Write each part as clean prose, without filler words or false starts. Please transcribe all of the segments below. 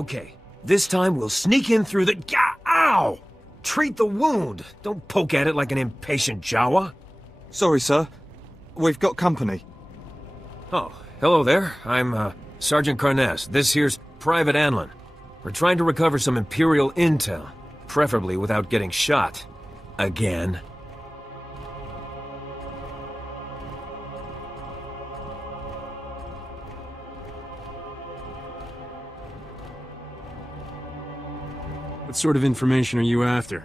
Okay, this time we'll sneak in through the... Ow! Treat the wound. Don't poke at it like an impatient Jawa. Sorry, sir. We've got company. Oh, hello there. I'm, Sergeant Carnes. This here's Private Anlin. We're trying to recover some Imperial intel, preferably without getting shot. Again. What sort of information are you after?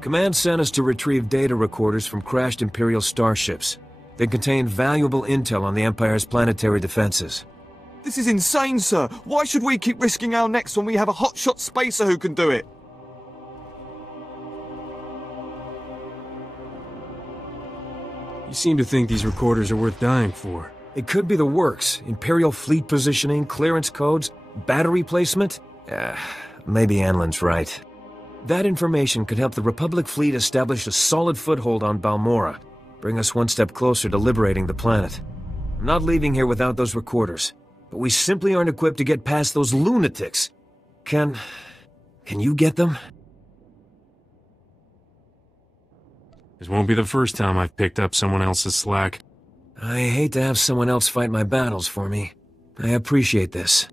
Command sent us to retrieve data recorders from crashed Imperial starships. They contain valuable intel on the Empire's planetary defenses. This is insane, sir. Why should we keep risking our necks when we have a hotshot spacer who can do it? You seem to think these recorders are worth dying for. It could be the works. Imperial fleet positioning, clearance codes, battery placement. Maybe Anlin's right. That information could help the Republic fleet establish a solid foothold on Balmorra, bring us one step closer to liberating the planet. I'm not leaving here without those recorders, but we simply aren't equipped to get past those lunatics. Can you get them? This won't be the first time I've picked up someone else's slack. I hate to have someone else fight my battles for me. I appreciate this.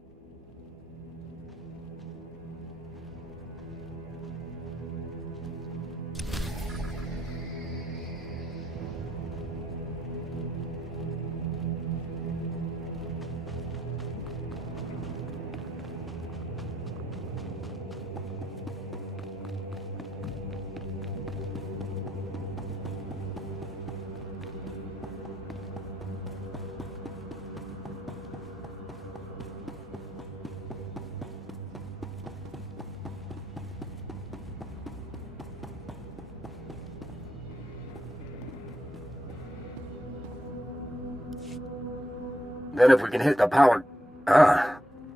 Then if we can hit the power...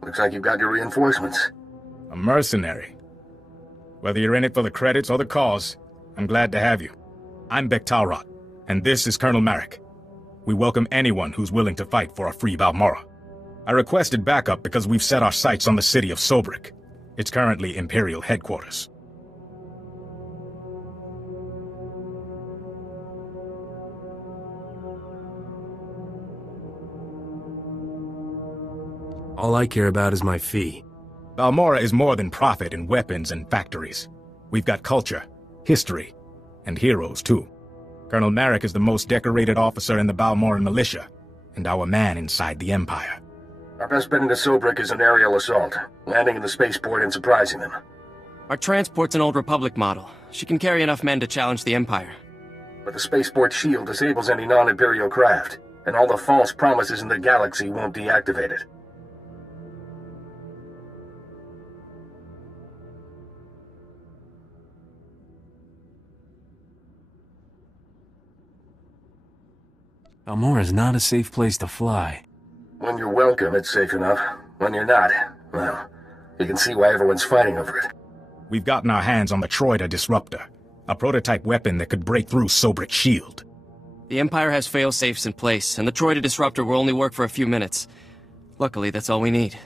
looks like you've got your reinforcements. A mercenary. Whether you're in it for the credits or the cause, I'm glad to have you. I'm Bektalrot, and this is Colonel Marek. We welcome anyone who's willing to fight for a free Balmorra. I requested backup because we've set our sights on the city of Sobrik. It's currently Imperial headquarters. All I care about is my fee. Balmorra is more than profit in weapons and factories. We've got culture, history, and heroes too. Colonel Marek is the most decorated officer in the Balmorran militia, and our man inside the Empire. Our best bet into Sobrik is an aerial assault, landing in the spaceport and surprising them. Our transport's an old Republic model. She can carry enough men to challenge the Empire. But the spaceport shield disables any non-Imperial craft, and all the false promises in the galaxy won't deactivate it. Balmorra is not a safe place to fly. When you're welcome, it's safe enough. When you're not, well, you can see why everyone's fighting over it. We've gotten our hands on the Troida Disruptor, a prototype weapon that could break through Sobrik's shield. The Empire has fail-safes in place, and the Troida Disruptor will only work for a few minutes. Luckily, that's all we need.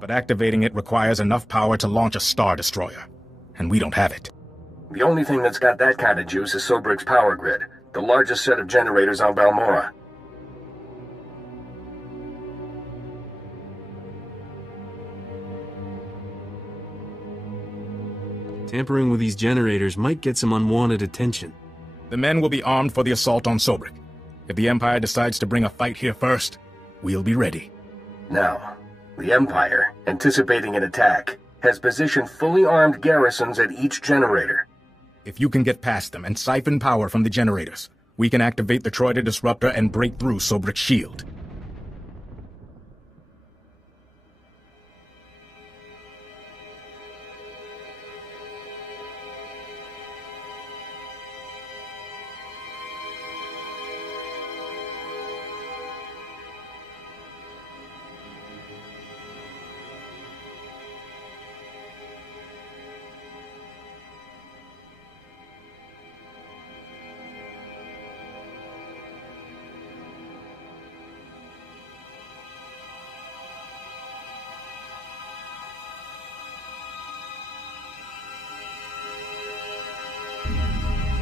But activating it requires enough power to launch a Star Destroyer, and we don't have it. The only thing that's got that kind of juice is Sobrik's power grid, the largest set of generators on Balmorra. Tampering with these generators might get some unwanted attention. The men will be armed for the assault on Sobrik. If the Empire decides to bring a fight here first, we'll be ready. Now, the Empire, anticipating an attack, has positioned fully armed garrisons at each generator. If you can get past them and siphon power from the generators, we can activate the Troida Disruptor and break through Sobrik's shield.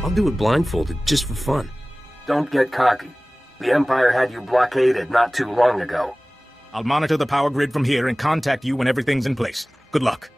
I'll do it blindfolded, just for fun. Don't get cocky. The Empire had you blockaded not too long ago. I'll monitor the power grid from here and contact you when everything's in place. Good luck.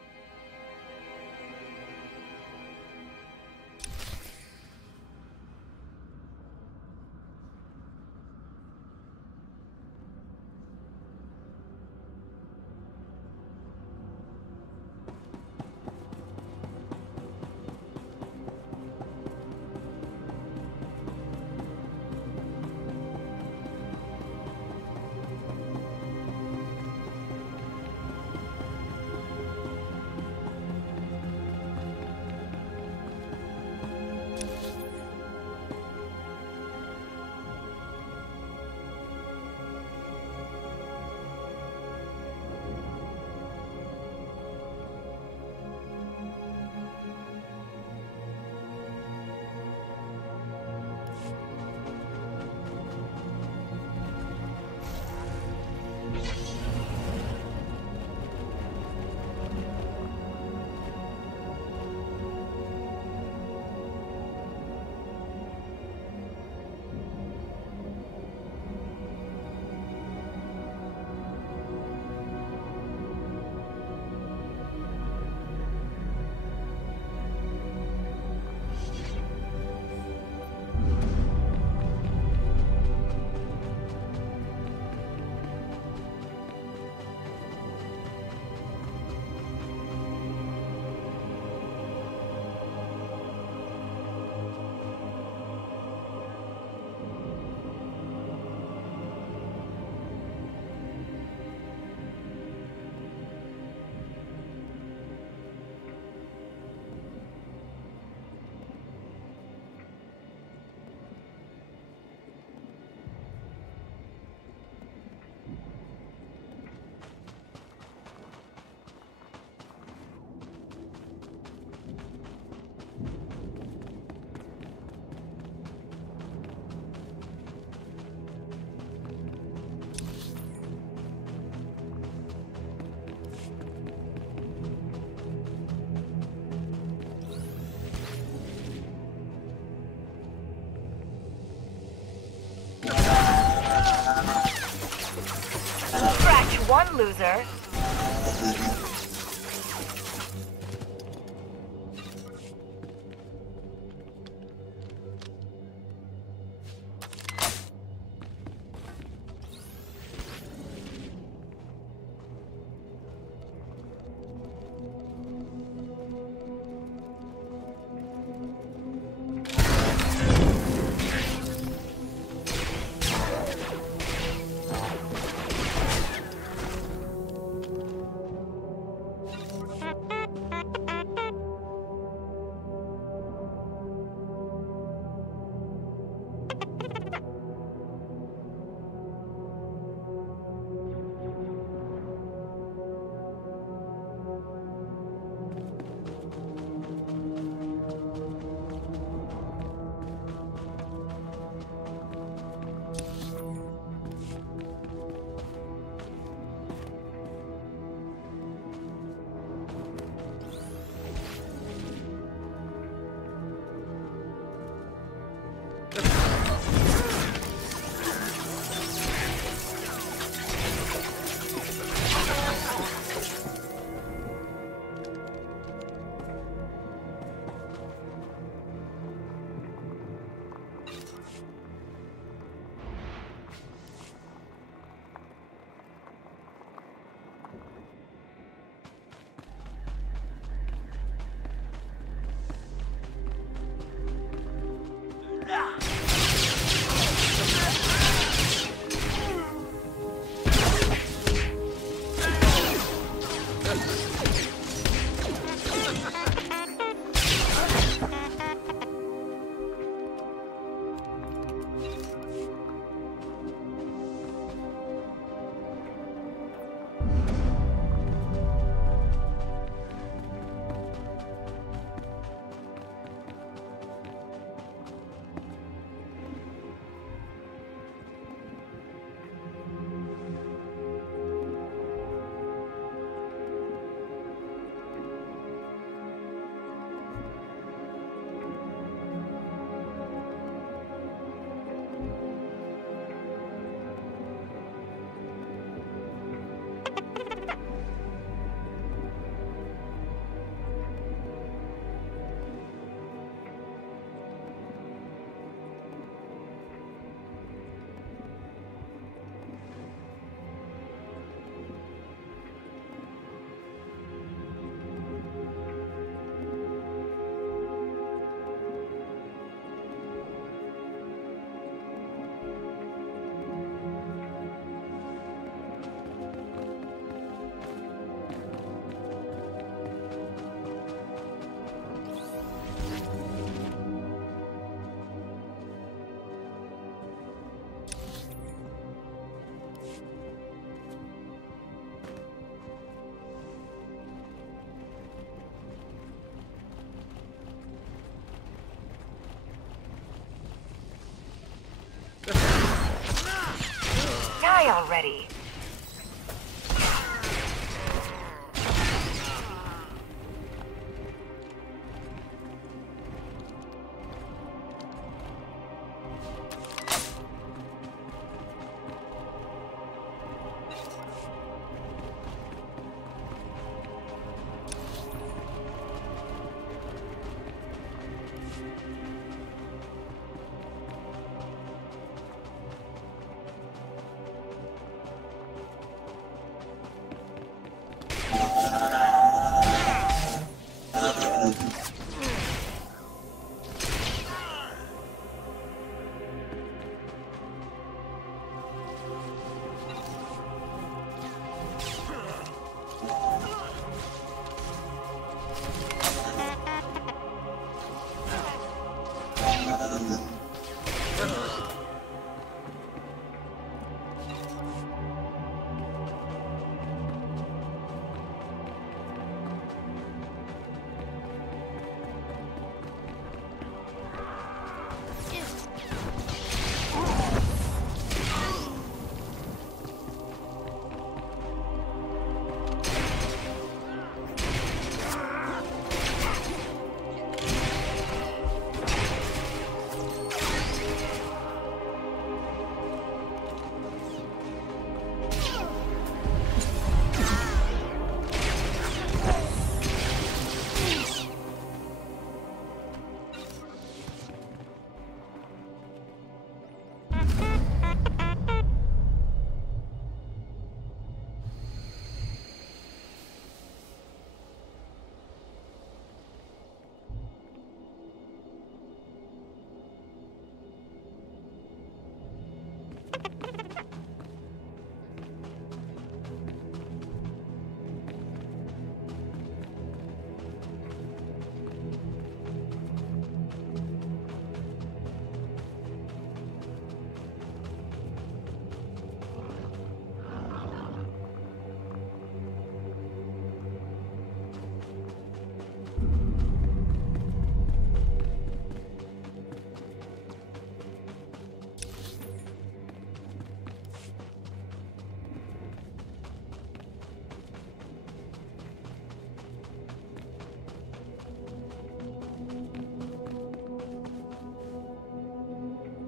One loser. die already.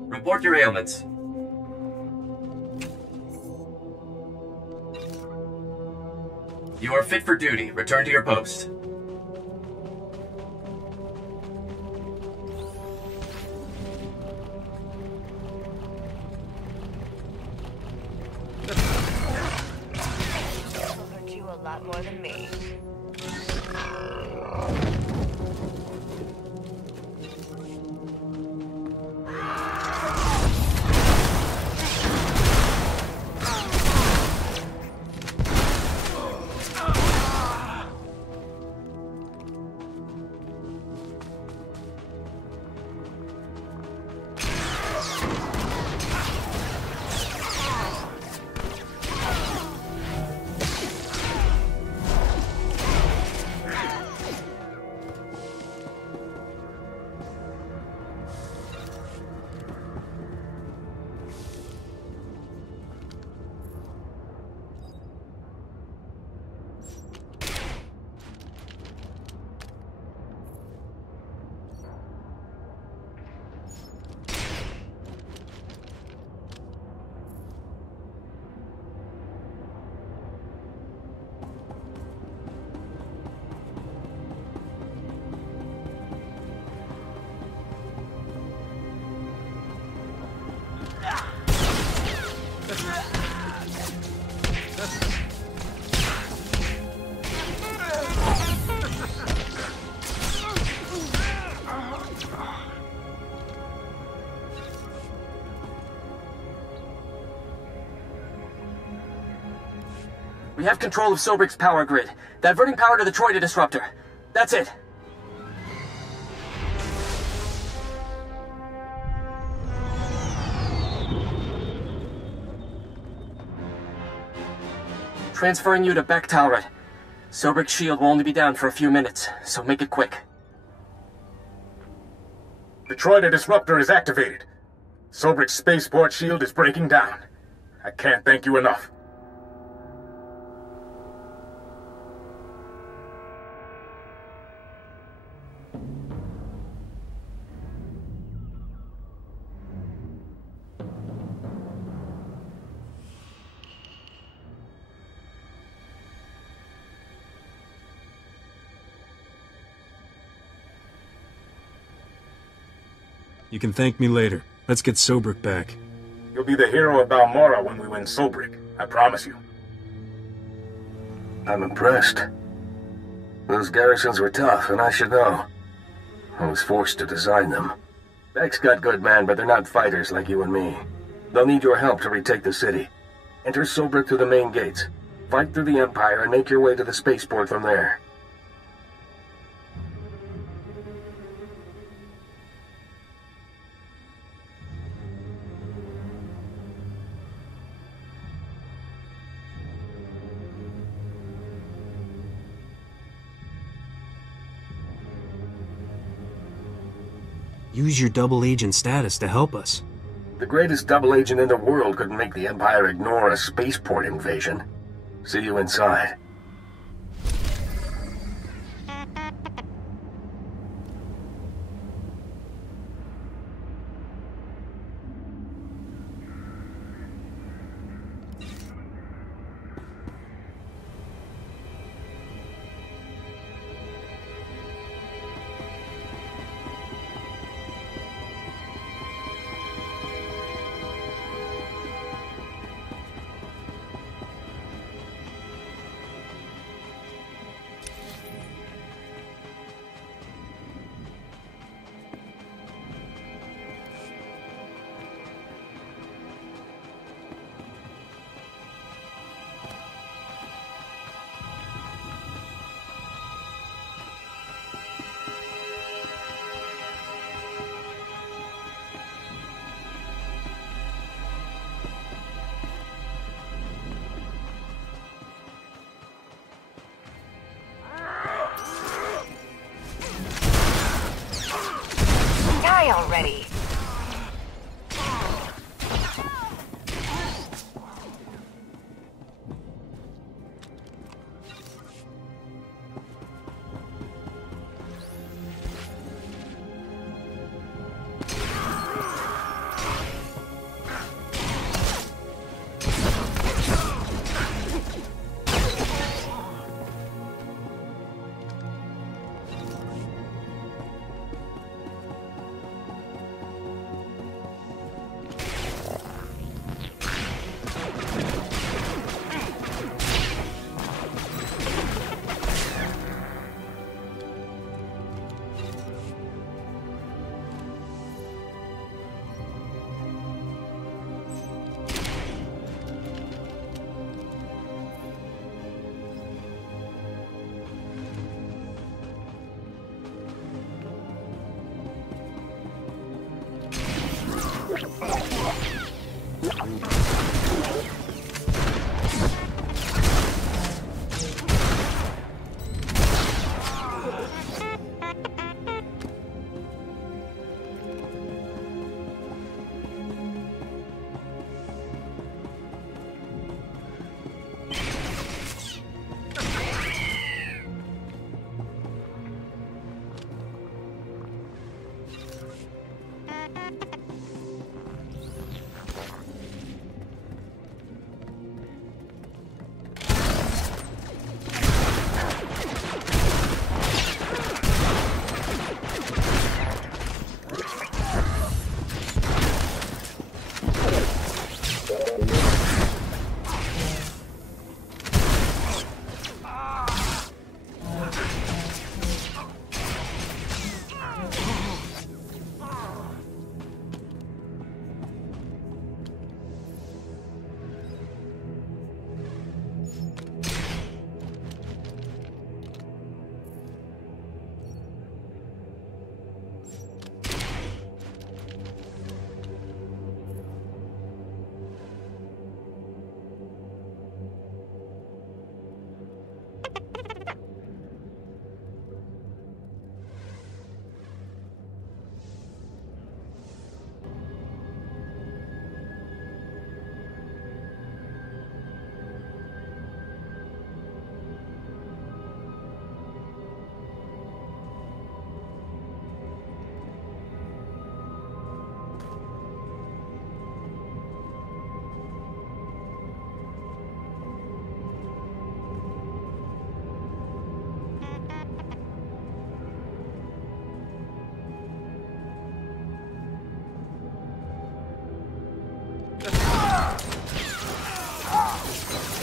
Report your ailments. You are fit for duty. Return to your post. Will hurt you a lot more than me. We have control of Sobrik's power grid. Diverting power to the Troida disruptor. That's it. Transferring you to Beck Talrot. Sobrik's shield will only be down for a few minutes, so make it quick. The Troida disruptor is activated. Sobrik's spaceport shield is breaking down. I can't thank you enough. You can thank me later. Let's get Sobrik back. You'll be the hero of Balmora when we win Sobrik. I promise you. I'm impressed. Those garrisons were tough, and I should know. I was forced to design them. Beck's got good men, but they're not fighters like you and me. They'll need your help to retake the city. Enter Sobrik through the main gates. Fight through the Empire and make your way to the spaceport from there. Use your double agent status to help us. The greatest double agent in the world couldn't make the Empire ignore a spaceport invasion. See you inside. Die already.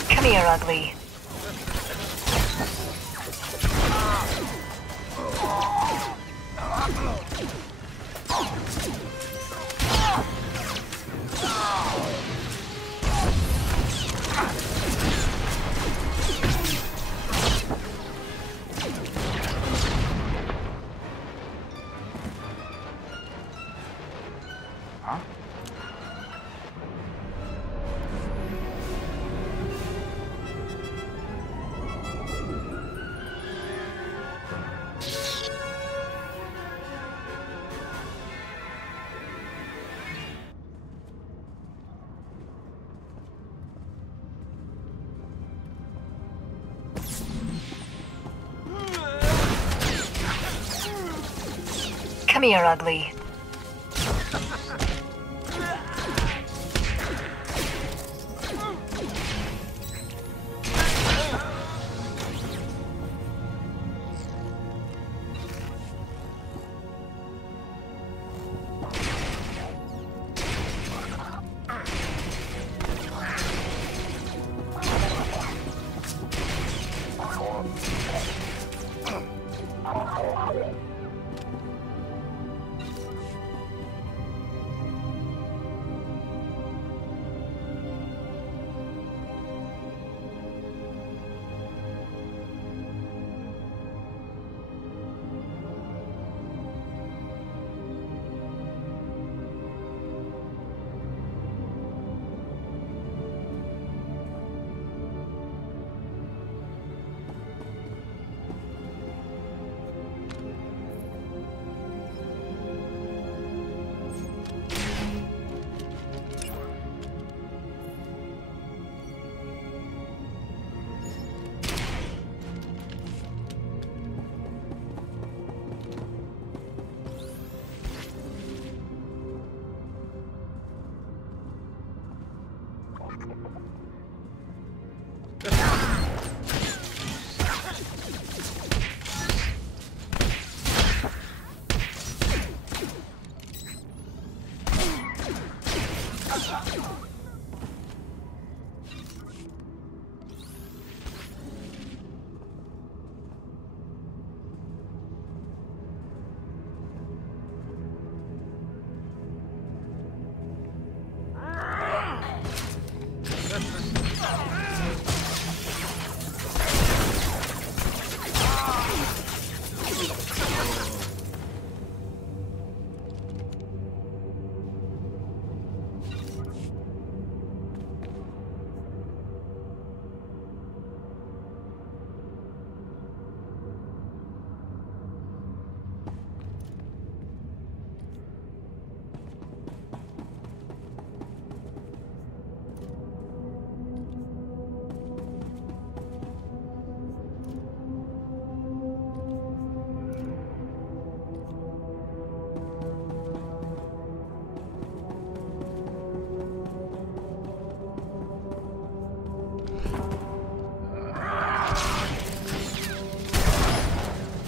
Come here, ugly. Come here, ugly.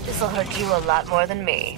This'll hurt you a lot more than me.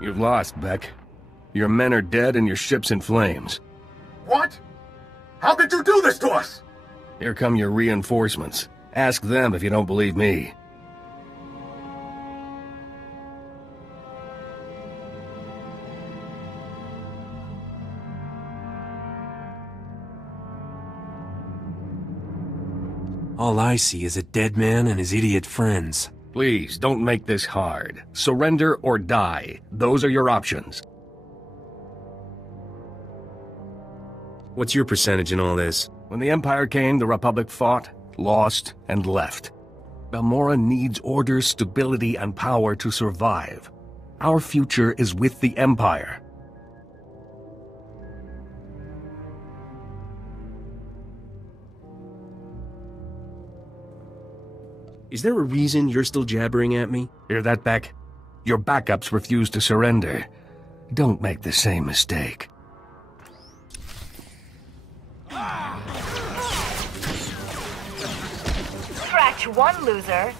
You've lost, Beck. Your men are dead and your ship's in flames. What? How could you do this to us? Here come your reinforcements. Ask them if you don't believe me. All I see is a dead man and his idiot friends. Please, don't make this hard. Surrender or die. Those are your options. What's your percentage in all this? When the Empire came, the Republic fought, lost, and left. Balmorra needs order, stability, and power to survive. Our future is with the Empire. Is there a reason you're still jabbering at me? Hear that, Beck? Your backups refuse to surrender. Don't make the same mistake. Scratch one, loser.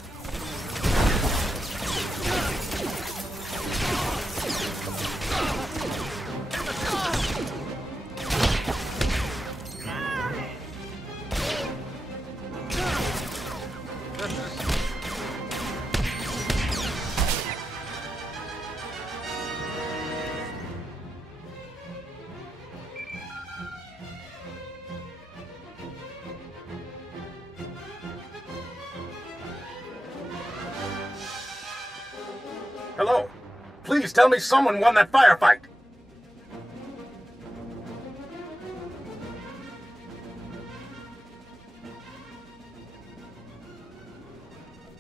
Hello? Please tell me someone won that firefight.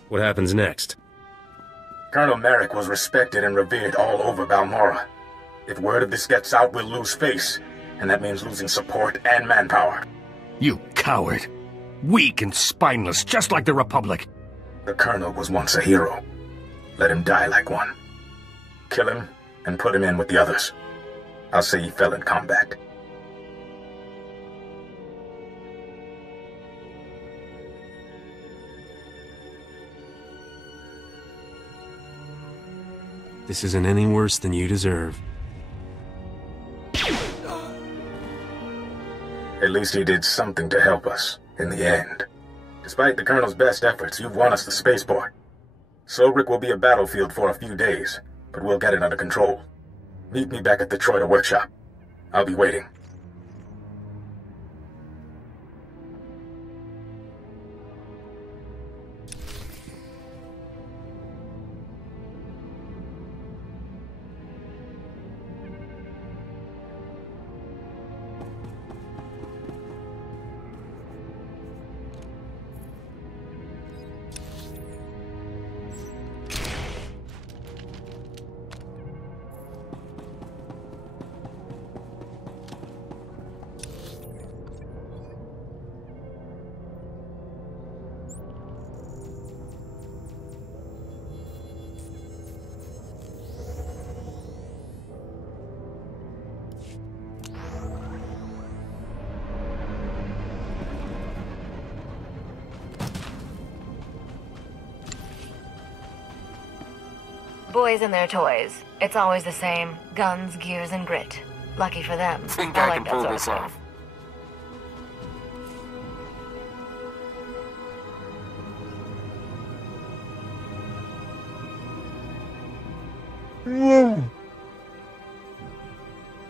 What happens next? Colonel Merrick was respected and revered all over Balmorra. If word of this gets out, we'll lose face, and that means losing support and manpower. You coward! Weak and spineless, just like the Republic! The Colonel was once a hero. Let him die like one. Kill him, and put him in with the others. I'll say he fell in combat. This isn't any worse than you deserve. At least he did something to help us, in the end. Despite the Colonel's best efforts, you've won us the spaceport. Sobrik will be a battlefield for a few days, but we'll get it under control. Meet me back at the Troida workshop. I'll be waiting. Boys and their toys. It's always the same. Guns, gears, and grit. Lucky for them. Think I I like can that pull sort of this stuff. off.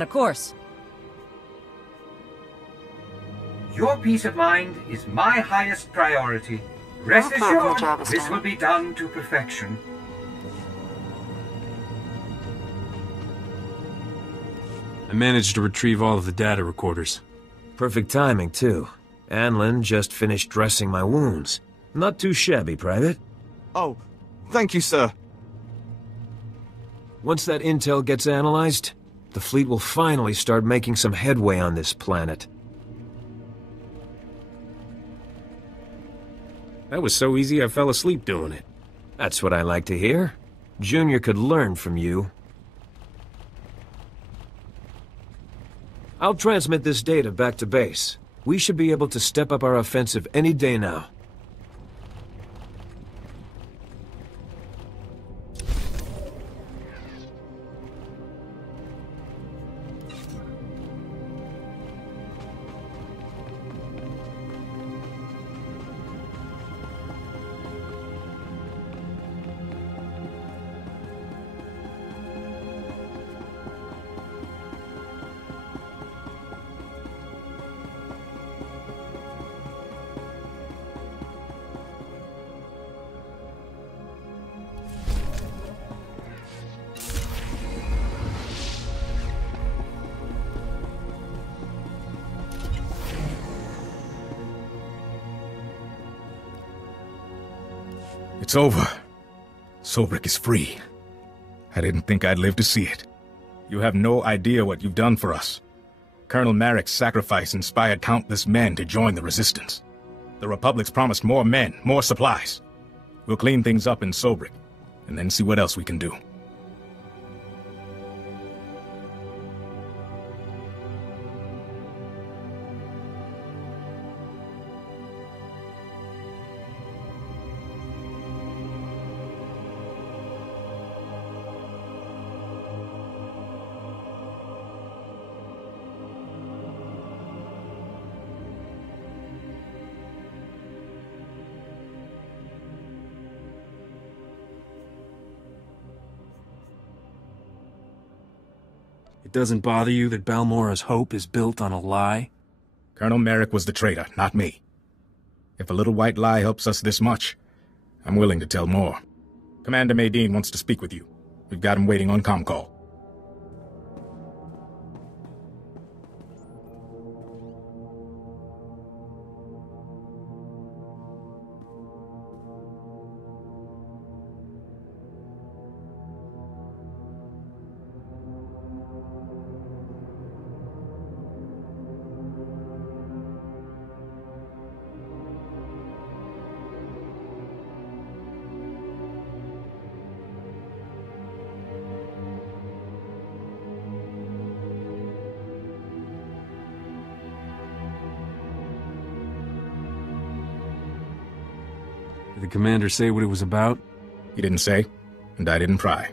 Of course. Your peace of mind is my highest priority. Rest assured, this will be done to perfection. I managed to retrieve all of the data recorders. Perfect timing, too. Anlin just finished dressing my wounds. Not too shabby, Private. Oh, thank you, sir. Once that intel gets analyzed, the fleet will finally start making some headway on this planet. That was so easy I fell asleep doing it. That's what I like to hear. Junior could learn from you. I'll transmit this data back to base. We should be able to step up our offensive any day now. It's over. Sobrik is free. I didn't think I'd live to see it. You have no idea what you've done for us. Colonel Marek's sacrifice inspired countless men to join the resistance. The Republic's promised more men, more supplies. We'll clean things up in Sobrik, and then see what else we can do. It doesn't bother you that Balmora's hope is built on a lie? Colonel Marek was the traitor, not me. If a little white lie helps us this much, I'm willing to tell more. Commander Maydeen wants to speak with you. We've got him waiting on comm call. Did the commander say what it was about? He didn't say, and I didn't pry.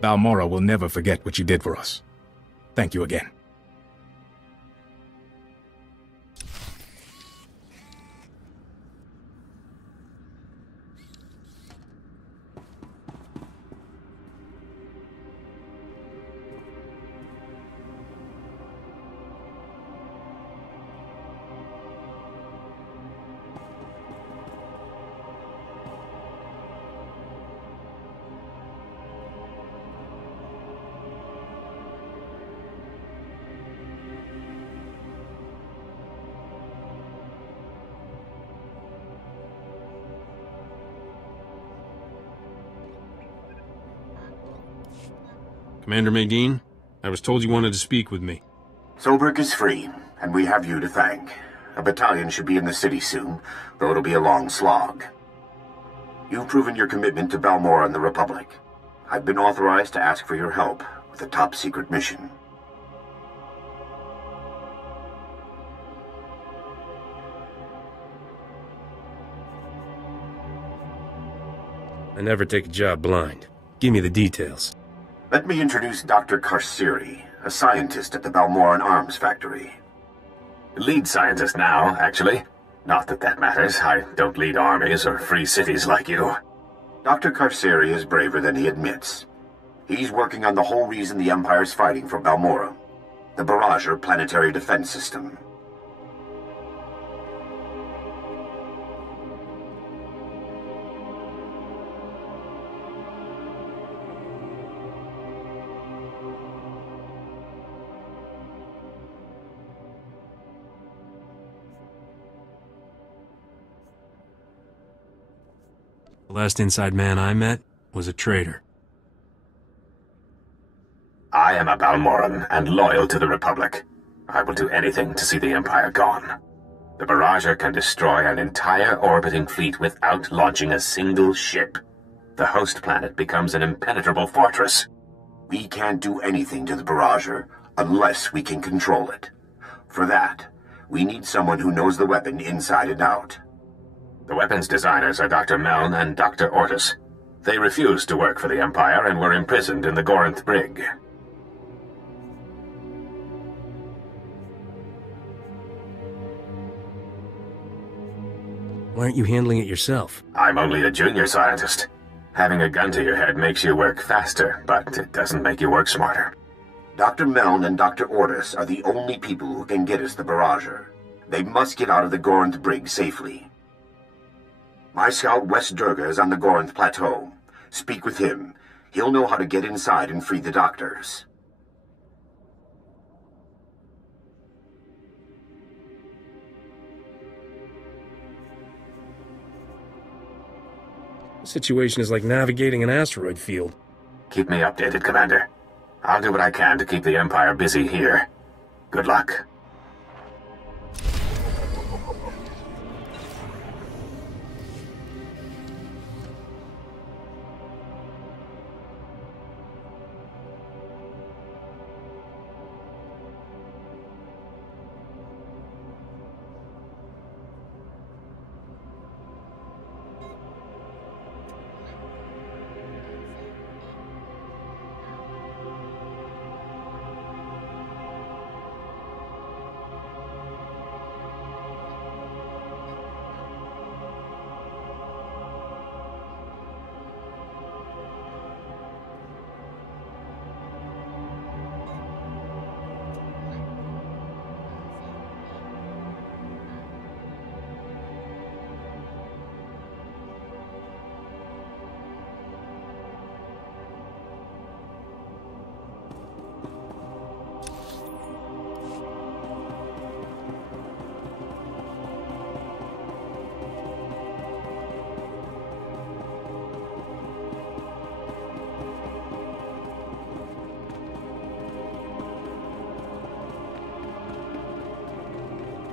Balmora will never forget what you did for us. Thank you again. Commander Maydeen, I was told you wanted to speak with me. Sobrik is free, and we have you to thank. A battalion should be in the city soon, though it'll be a long slog. You've proven your commitment to Balmora and the Republic. I've been authorized to ask for your help with a top-secret mission. I never take a job blind. Give me the details. Let me introduce Dr. Karsiri, a scientist at the Balmoran Arms Factory. Lead scientist now, actually. Not that that matters. I don't lead armies or free cities like you. Dr. Karsiri is braver than he admits. He's working on the whole reason the Empire's fighting for Balmora, the Barrager planetary defense system. The last inside man I met was a traitor. I am a Balmoran and loyal to the Republic. I will do anything to see the Empire gone. The Barrager can destroy an entire orbiting fleet without launching a single ship. The host planet becomes an impenetrable fortress. We can't do anything to the Barrager unless we can control it. For that, we need someone who knows the weapon inside and out. The weapons designers are Dr. Meln and Dr. Ortis. They refused to work for the Empire and were imprisoned in the Gorinth Brig. Why aren't you handling it yourself? I'm only a junior scientist. Having a gun to your head makes you work faster, but it doesn't make you work smarter. Dr. Meln and Dr. Ortis are the only people who can get us the Barrager. They must get out of the Gorinth Brig safely. My scout West Durga is on the Gorinth Plateau. Speak with him. He'll know how to get inside and free the doctors. The situation is like navigating an asteroid field. Keep me updated, Commander. I'll do what I can to keep the Empire busy here. Good luck.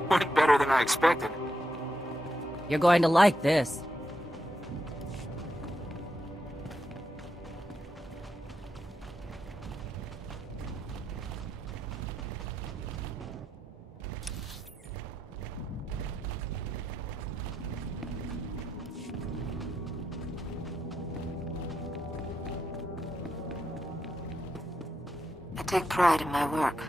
Went better than I expected. You're going to like this. I take pride in my work.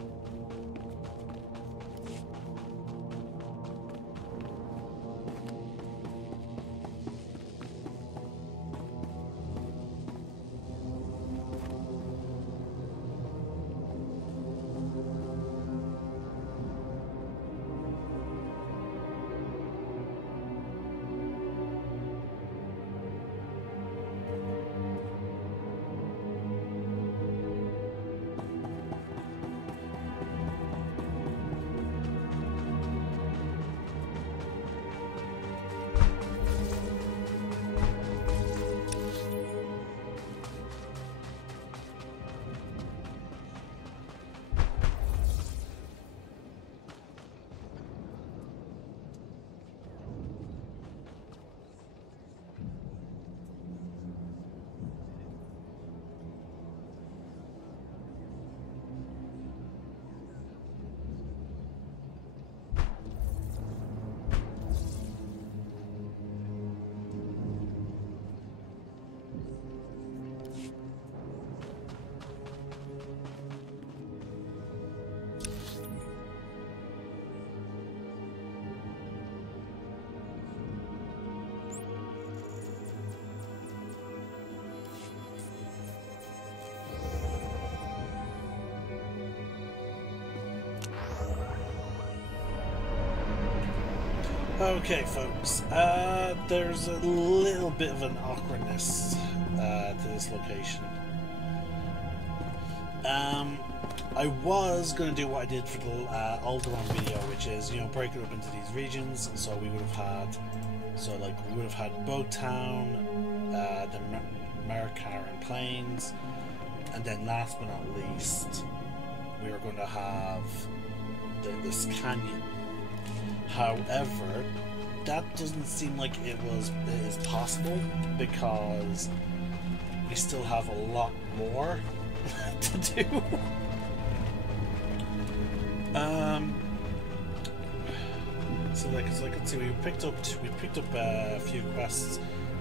Okay, folks, there's a little bit of an awkwardness to this location. I was going to do what I did for the Alderaan video, which is, you know, break it up into these regions. So we would have had, we would have had Bogtown, the Marikaran Plains, and then last but not least, we were going to have this canyon. However, that doesn't seem like it is possible because we still have a lot more to do. So let's see, we picked up a few quests.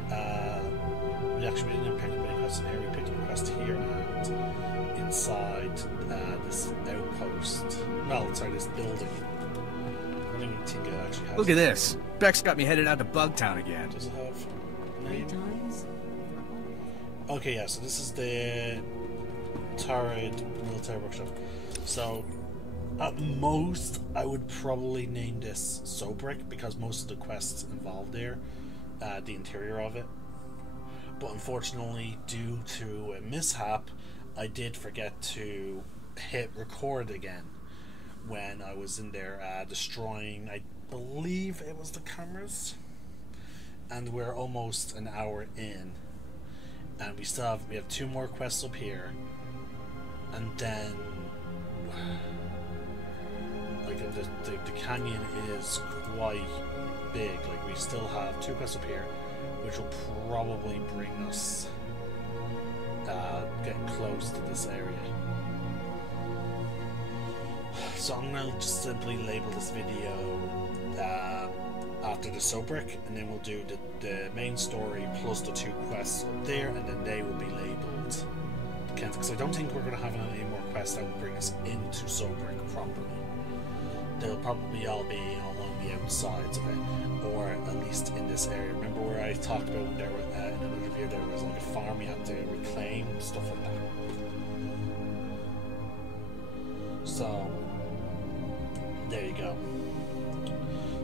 We didn't pick up any quests in here. We picked up a quest here and inside this outpost. Well, sorry, this building. I don't even think it actually has. Look at this. Beck's got me headed out to Bugtown again. Does it have names? Okay, yeah, so this is the Torrid Military Workshop. So, at most, I would probably name this Sobrik because most of the quests involved there, the interior of it. But unfortunately, due to a mishap, I did forget to hit record again when I was in there destroying, I believe it was the cameras. and we're almost an hour in, and we have 2 more quests up here, and then like the canyon is quite big. Like, we still have 2 quests up here, which will probably bring us getting close to this area. So I'm gonna just simply label this video after the Sobrik, and then we'll do the main story plus the 2 quests up there, and then they will be labeled because I don't think we're going to have any more quests that will bring us into Sobrik properly. They'll probably all be along the outsides of it, or at least in this area. Remember where I talked about when there were, in another video there was like a farm you had to reclaim, stuff like that. So there you go.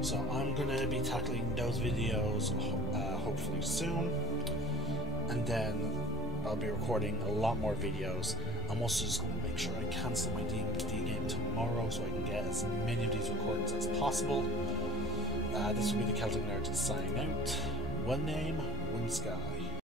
So I'm going to be tackling those videos hopefully soon, and then I'll be recording a lot more videos. I'm also just going to make sure I cancel my D&D game tomorrow so I can get as many of these recordings as possible. This will be the Celtic Nerd signing out. One name, one sky.